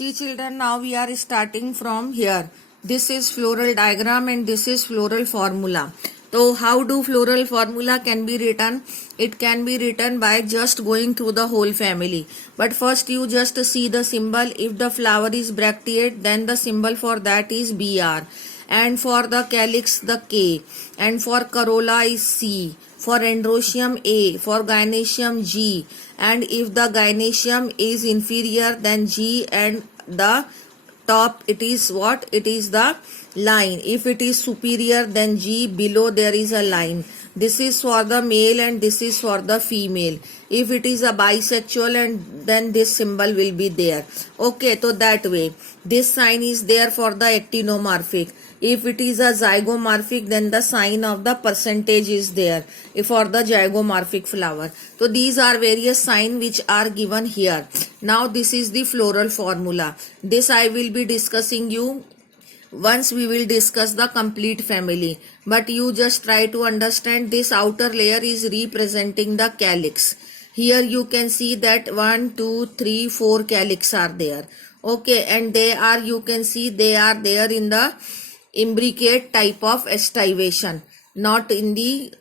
See children, now we are starting from here. This is floral diagram and this is floral formula. So how do floral formula can be written? It can be written by just going through the whole family. But first you just see the symbol. If the flower is bracteate, then the symbol for that is Br. And for the calyx, the K. And for corolla is C. For androecium A. For gynoecium G. And if the gynoecium is inferior, then G, and the top it is what? It is the line. If it is superior, then G, below there is a line. This is for the male and this is for the female. If it is a bisexual, and then this symbol will be there. Okay, so that way this sign is there for the actinomorphic. If it is a zygomorphic, then the sign of the percentage is there for the zygomorphic flower. So these are various signs which are given here. Now this is the floral formula. This I will be discussing you once we will discuss the complete family. But you just try to understand this outer layer is representing the calyx. Here you can see that 1, 2, 3, 4 calyx are there. Okay, and they are, you can see they are there in the imbricate type of estivation, not in the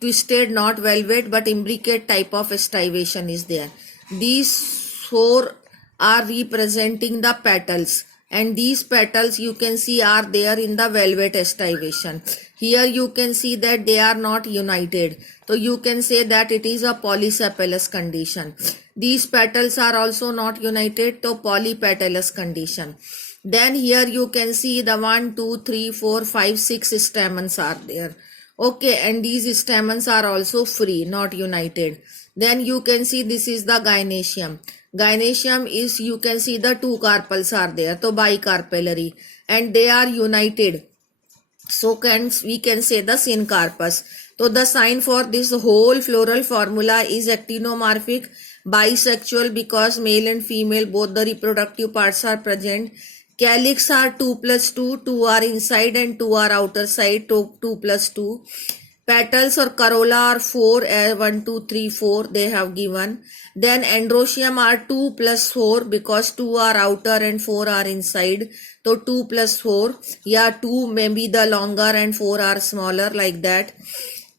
twisted, not velvet, but imbricate type of estivation is there. These 4 are representing the petals, and these petals you can see are there in the velvet estivation. Here you can see that they are not united, so you can say that it is a polysepalous condition. These petals are also not united, so polypetalous condition. Then here you can see the 1, 2, 3, 4, 5, 6 stamens are there. Okay, and these stamens are also free, not united. Then you can see this is the gynoecium. Gynoecium is, you can see the 2 carpels are there, so bicarpellary, and they are united. So we can say the syncarpus. So the sign for this whole floral formula is actinomorphic, bisexual because male and female both the reproductive parts are present. Calyx are 2 plus 2, 2 are inside and 2 are outer side, 2 plus 2. Petals or corolla are 4, 1, 2, 3, 4 they have given. Then androecium are 2 plus 4 because 2 are outer and 4 are inside. So 2 plus 4, yeah, 2 may be the longer and 4 are smaller, like that.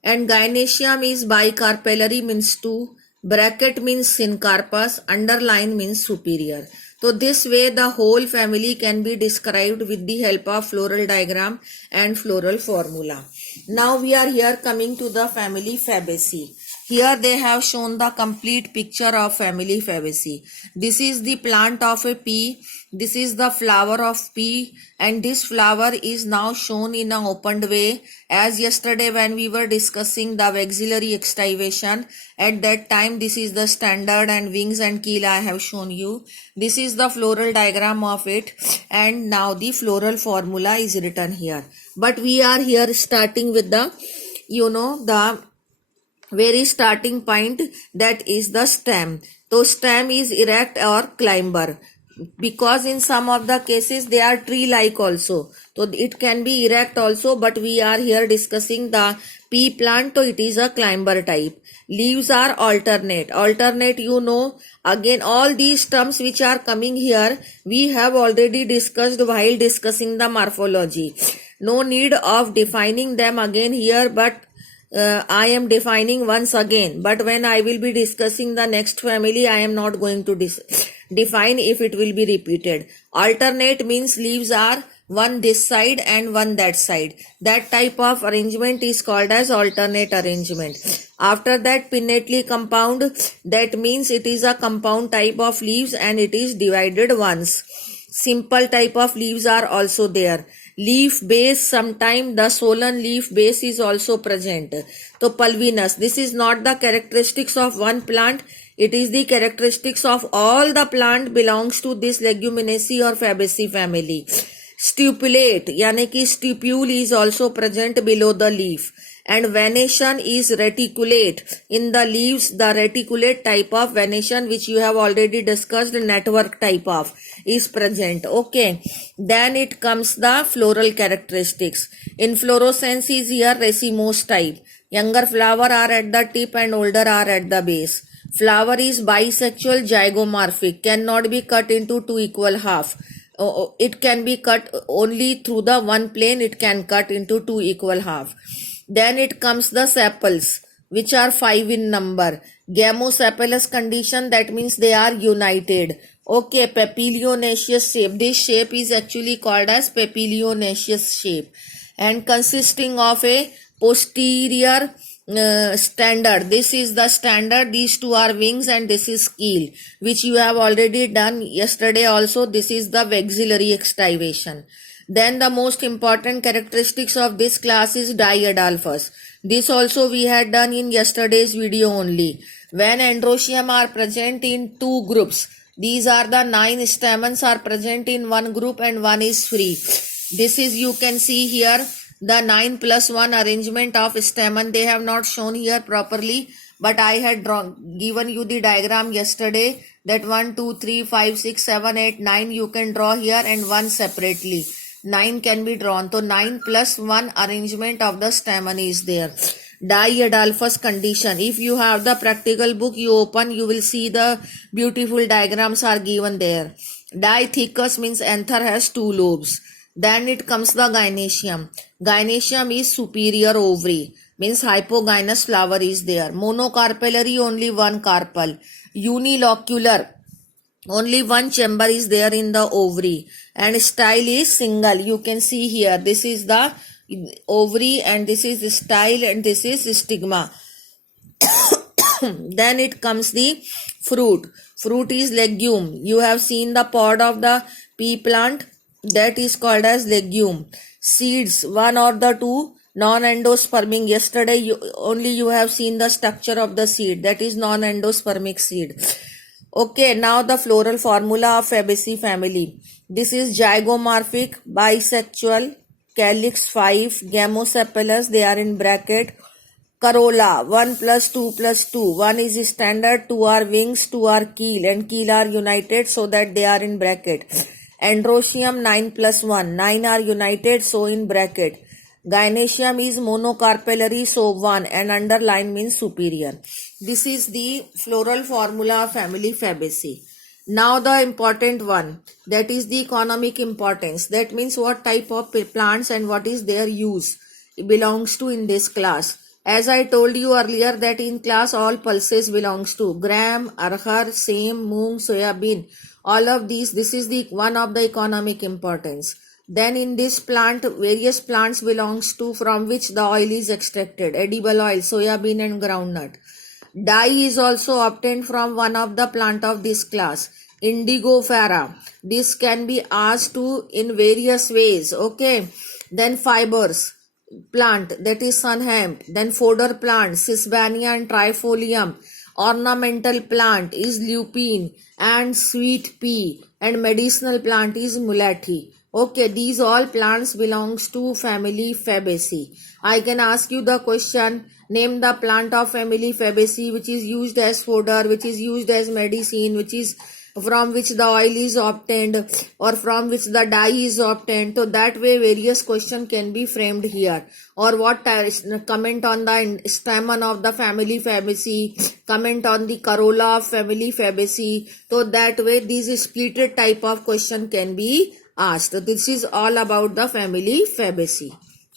And gynoecium is bicarpellary, means 2. Bracket means syncarpus, underline means superior. So this way the whole family can be described with the help of floral diagram and floral formula. Now we are here coming to the family Fabaceae. Here they have shown the complete picture of family Fabaceae. This is the plant of a pea. This is the flower of pea, and this flower is now shown in an opened way. As yesterday when we were discussing the axillary extivation, at that time this is the standard, and wings and keel I have shown you. This is the floral diagram of it, and now the floral formula is written here. But we are here starting with the, the very starting point, that is the stem. So stem is erect or climber, because in some of the cases they are tree like also, so it can be erect also, but we are here discussing the pea plant, so it is a climber type. Leaves are alternate. Again all these terms which are coming here we have already discussed while discussing the morphology. No need of defining them again here, but I am defining once again. But when I will be discussing the next family, I am not going to define if it will be repeated. Alternate means leaves are one this side and one that side. That type of arrangement is called as alternate arrangement. After that, pinnately compound, that means it is a compound type of leaves and it is divided once. Simple type of leaves are also there. Leaf base, sometime the swollen leaf base is also present. So pulvinous, this is not the characteristics of one plant, it is the characteristics of all the plant belongs to this Leguminaceae or Fabaceae family. Stipulate, yani ki stipule is also present below the leaf. And venation is reticulate. In the leaves, the reticulate type of venation which you have already discussed, network type of, is present. Okay. Then it comes the floral characteristics. Inflorescence is here racemose type. Younger flower are at the tip and older are at the base. Flower is bisexual zygomorphic, cannot be cut into two equal half. It can be cut only through the one plane, it can cut into two equal half. Then it comes the sepals, which are 5 in number. Gamosepalous condition, that means they are united. Okay, papilionaceous shape. This shape is actually called as papilionaceous shape and consisting of a posterior standard. This is the standard, these two are wings and this is keel, which you have already done yesterday also. This is the maxillary extivation. Then the most important characteristics of this class is diadalphus. This also we had done in yesterday's video only. When androecium are present in two groups, these are the 9 stamens are present in one group and one is free. This is, you can see here, the 9 plus 1 arrangement of stamen. They have not shown here properly, but I had given you the diagram yesterday that 1, 2, 3, 5, 6, 7, 8, 9 you can draw here and 1 separately. 9 can be drawn. So 9 plus 1 arrangement of the stamen is there. Diadalphous condition. If you have the practical book, you open, you will see the beautiful diagrams are given there. Dithecus means anther has 2 lobes. Then it comes the gynoecium. Gynoecium is superior ovary, means hypogynous flower is there. Monocarpellary, only one carpel. Unilocular, only one chamber is there in the ovary. And style is single. You can see here, this is the ovary and this is the style and this is the stigma. Then it comes the fruit. Fruit is legume. You have seen the pod of the pea plant, that is called as legume. Seeds, one or the two, non-endospermic. Yesterday you have seen the structure of the seed, that is non-endospermic seed. Okay, now the floral formula of Fabaceae family. This is zygomorphic, bisexual, calyx 5, gamosepalous, they are in bracket. Corolla, 1 plus 2 plus 2. 1 is standard, 2 are wings, 2 are keel, and keel are united, so that they are in bracket. Androecium 9 plus 1. 9 are united, so in bracket. Gynoecium is monocarpellary, so 1, and underline means superior. This is the floral formula of family Fabaceae. Now the important one, that is the economic importance. That means what type of plants and what is their use belongs to in this class. As I told you earlier that in class all pulses belongs to gram, arhar, same, moong, soya bean. All of these, this is the one of the economic importance. Then in this plant, various plants belongs to from which the oil is extracted. Edible oil, soya bean and groundnut. Dye is also obtained from one of the plant of this class. Indigofera. This can be asked to in various ways. Okay. Then fibers plant, that is sunhemp. Then fodder plant, Sesbania and trifolium. Ornamental plant is lupine and sweet pea, and medicinal plant is mulatty. Okay, these all plants belongs to family Fabaceae. I can ask you the question, name the plant of family Fabaceae which is used as fodder, which is used as medicine, which is from which the oil is obtained or from which the dye is obtained. So that way various question can be framed here. Or what comment on the stamen of the family Fabaceae, comment on the corolla of family Fabaceae. So that way these splitted type of question can be asked. This is all about the family Fabaceae.